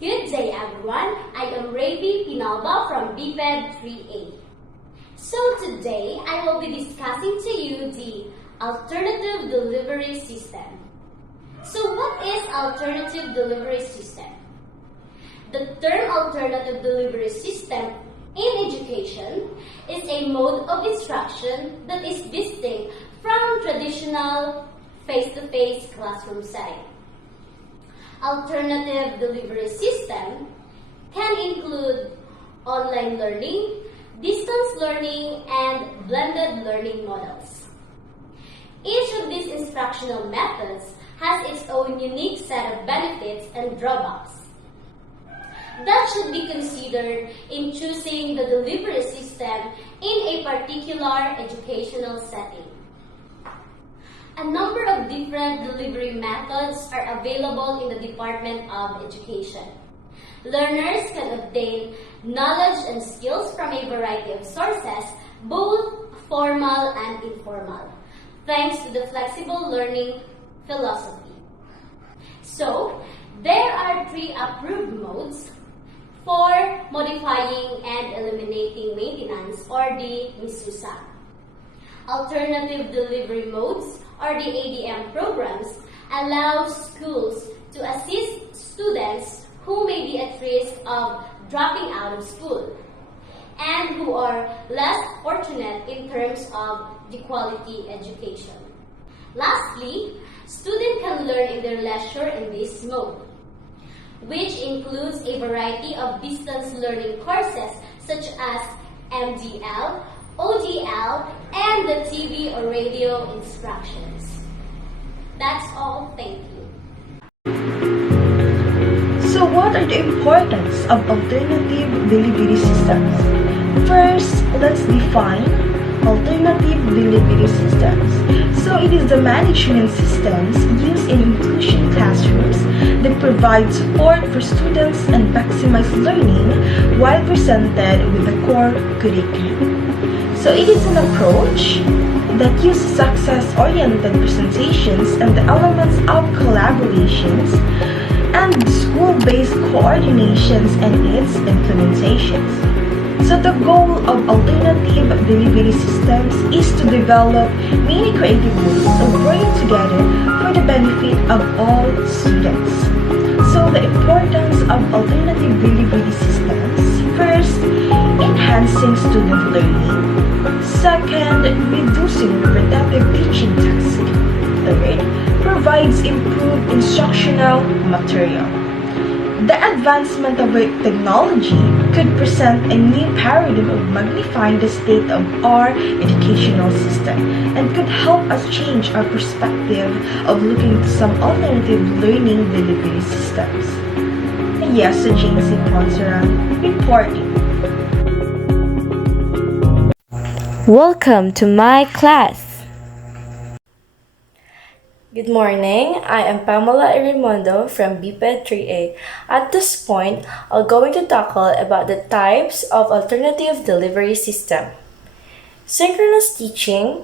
Good day everyone, I am Ravi Pinalba from BPED 3A. So today I will be discussing to you the alternative delivery system. So what is alternative delivery system? The term alternative delivery system in education is a mode of instruction that is distinct from traditional face-to-face classroom setting. Alternative delivery system can include online learning, distance learning, and blended learning models. Each of these instructional methods has its own unique set of benefits and drawbacks that should be considered in choosing the delivery system in a particular educational setting. A number of different delivery methods are available in the Department of Education. Learners can obtain knowledge and skills from a variety of sources, both formal and informal, thanks to the flexible learning philosophy. So, there are 3 approved modes for modifying and eliminating maintenance, or the MISUSA. Alternative delivery modes, or the ADM programs, allow schools to assist students who may be at risk of dropping out of school and who are less fortunate in terms of the quality education. Lastly, students can learn in their leisure in this mode, which includes a variety of distance learning courses such as MDL, ODL, and the TV or radio instructions. That's all. Thank you. So what are the importance of alternative delivery systems? First, let's define alternative delivery systems. So it is the management systems used in inclusion classrooms that provide support for students and maximize learning while presented with the core curriculum. So it is an approach that uses success-oriented presentations and the elements of collaborations and school-based coordinations and its implementations. So the goal of alternative delivery systems is to develop many creative ways of working together for the benefit of all students. So the importance of alternative delivery systems: first, enhancing student learning. Second, reducing repetitive teaching tasks. Third, provides improved instructional material. The advancement of technology could present a new paradigm of magnifying the state of our educational system and could help us change our perspective of looking to some alternative learning delivery systems. Yes, so James Sponsor reporting. Welcome to my class. Good morning, I am Pamela Irimondo from BPED 3A. At this point, I'm going to tackle about the types of alternative delivery system. Synchronous teaching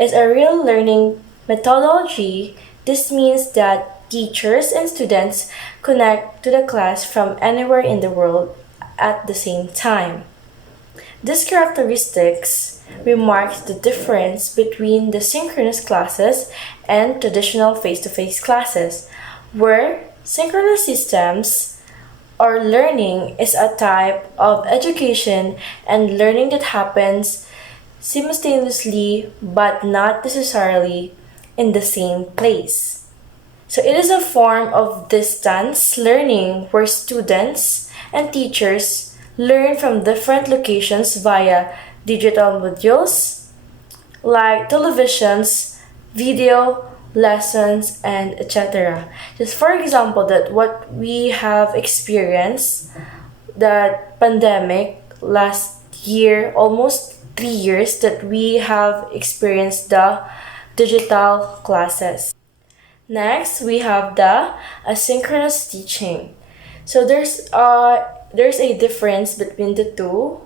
is a real learning methodology. This means that teachers and students connect to the class from anywhere in the world at the same time. This characteristics remarks the difference between the synchronous classes and traditional face-to-face classes, where synchronous systems or learning is a type of education and learning that happens simultaneously but not necessarily in the same place. So it is a form of distance learning where students and teachers learn from different locations via digital modules like televisions, video, lessons, and etc. Just for example, that what we have experienced, that pandemic last year, almost 3 years that we have experienced the digital classes. Next, we have the asynchronous teaching. So there's a difference between the two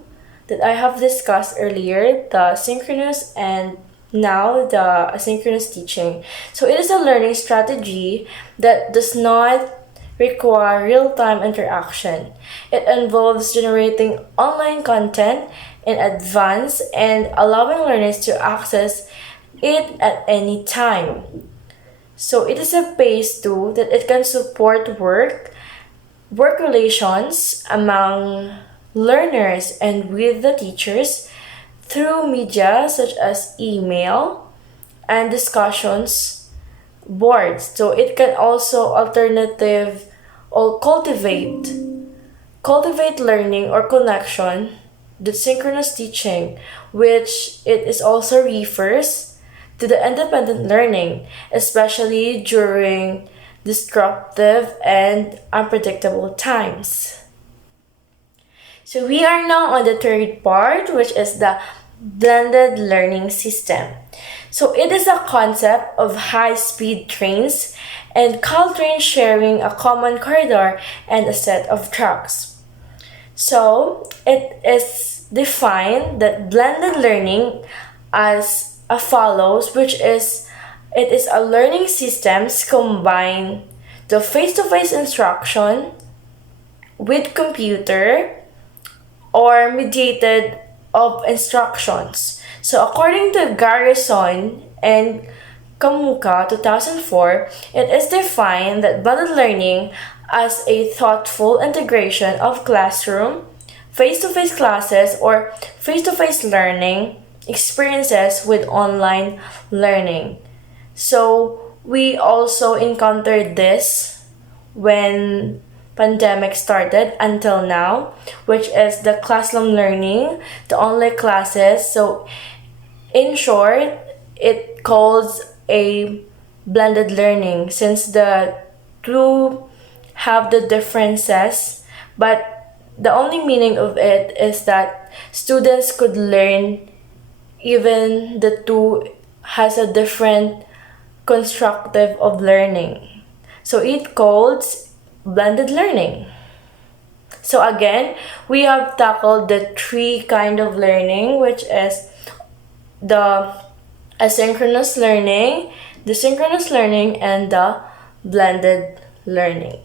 that I have discussed earlier, the synchronous and now the asynchronous teaching. So it is a learning strategy that does not require real-time interaction. It involves generating online content in advance and allowing learners to access it at any time. So it is a pace too that it can support work relations among learners and with the teachers through media such as email and discussions boards. So it can also alternative or cultivate learning or connection, the synchronous teaching, which it is also refers to the independent learning, especially during disruptive and unpredictable times. So we are now on the third part, which is the blended learning system. So it is a concept of high-speed trains and Caltrain sharing a common corridor and a set of tracks. So it is defined that blended learning as follows, which is it is a learning systems combine the face-to-face instruction with computer or mediated of instructions. So according to Garrison and Kamuka 2004, it is defined that blended learning as a thoughtful integration of classroom, face-to-face classes, or face-to-face learning experiences with online learning. So we also encountered this when pandemic started until now, which is the classroom learning, the online classes. So in short, it calls a blended learning since the two have the differences, but the only meaning of it is that students could learn even the two has a different constructive of learning. So it calls blended learning. So again, we have tackled the three kind of learning, which is the asynchronous learning, the synchronous learning, and the blended learning.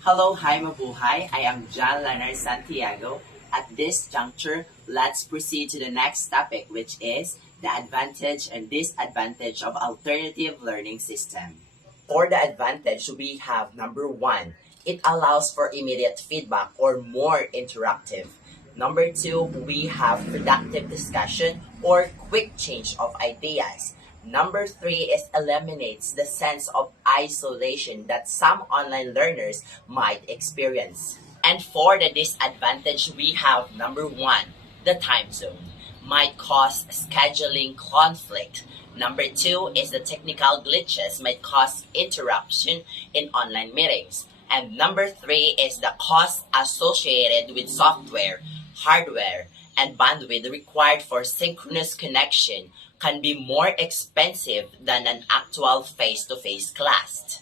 Hello, hi mabuhay. I am John Leonard Santiago. At this juncture, let's proceed to the next topic, which is the advantage and disadvantage of alternative learning system. For the advantage, we have number one, it allows for immediate feedback or more interactive. Number two, we have productive discussion or quick change of ideas. Number three is eliminates the sense of isolation that some online learners might experience. And for the disadvantage, we have number one, the time zone might cause scheduling conflict. Number two is the technical glitches might cause interruption in online meetings. And number three is the cost associated with software, hardware, and bandwidth required for synchronous connection can be more expensive than an actual face-to-face class.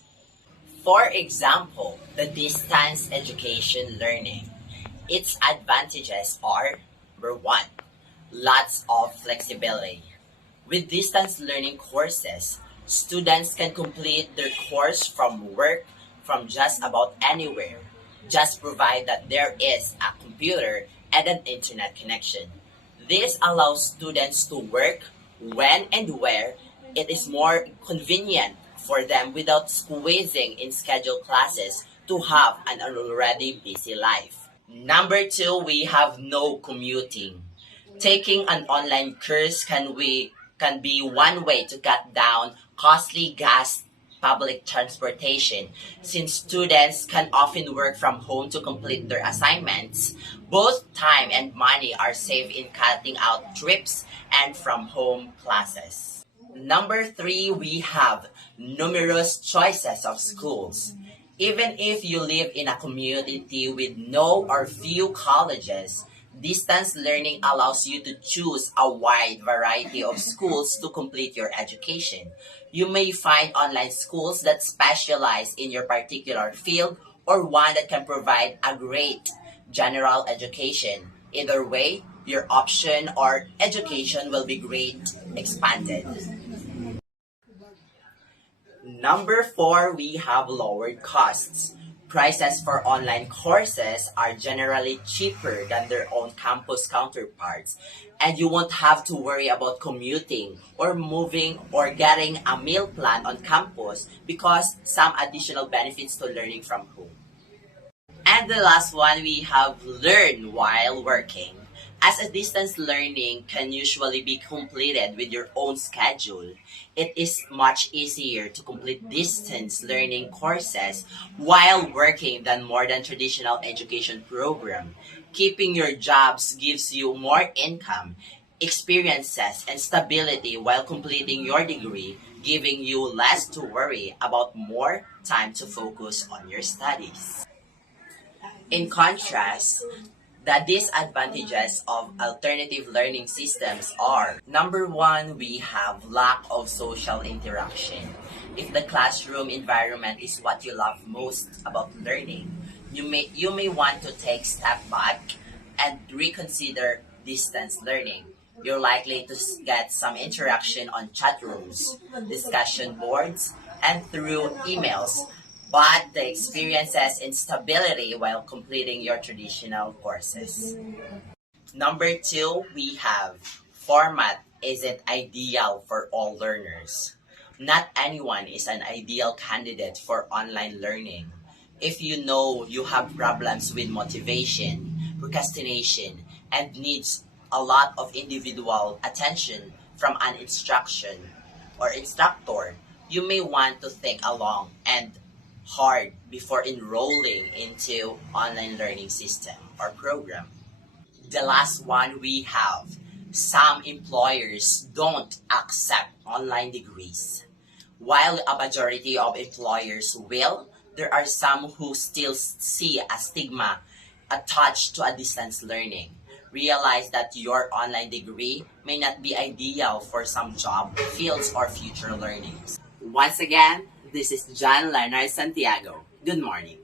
For example, the distance education learning. Its advantages are number one, lots of flexibility. With distance learning courses, students can complete their course from work from just about anywhere, just provide that there is a computer and an internet connection. This allows students to work when and where it is more convenient for them without squeezing in scheduled classes to have an already busy life. Number two, we have no commuting. Taking an online course can be one way to cut down costly gas public transportation since students can often work from home to complete their assignments. Both time and money are saved in cutting out trips and from home classes. Number three, we have numerous choices of schools. Even if you live in a community with no or few colleges, distance learning allows you to choose a wide variety of schools to complete your education. You may find online schools that specialize in your particular field or one that can provide a great general education. Either way, your option or education will be great expanded. Number four, we have lowered costs. Prices for online courses are generally cheaper than their own campus counterparts, and you won't have to worry about commuting or moving or getting a meal plan on campus because some additional benefits to learning from home. And the last one, we have learn while working. As a distance learning can usually be completed with your own schedule, it is much easier to complete distance learning courses while working than more than traditional education program. Keeping your jobs gives you more income, experiences, and stability while completing your degree, giving you less to worry about more time to focus on your studies. In contrast, the disadvantages of alternative learning systems are number one, we have lack of social interaction. If the classroom environment is what you love most about learning, you may want to take step back and reconsider distance learning. You're likely to get some interaction on chat rooms, discussion boards, and through emails, but the experiences instability while completing your traditional courses. Number two, we have format isn't ideal for all learners. Not anyone is an ideal candidate for online learning. If you know you have problems with motivation, procrastination, and needs a lot of individual attention from an instructor, you may want to think along and hard before enrolling into online learning system or program. The last one we have, some employers don't accept online degrees. While a majority of employers will, there are some who still see a stigma attached to a distance learning. Realize that your online degree may not be ideal for some job fields or future learnings. Once again, this is John Leonard Santiago. Good morning.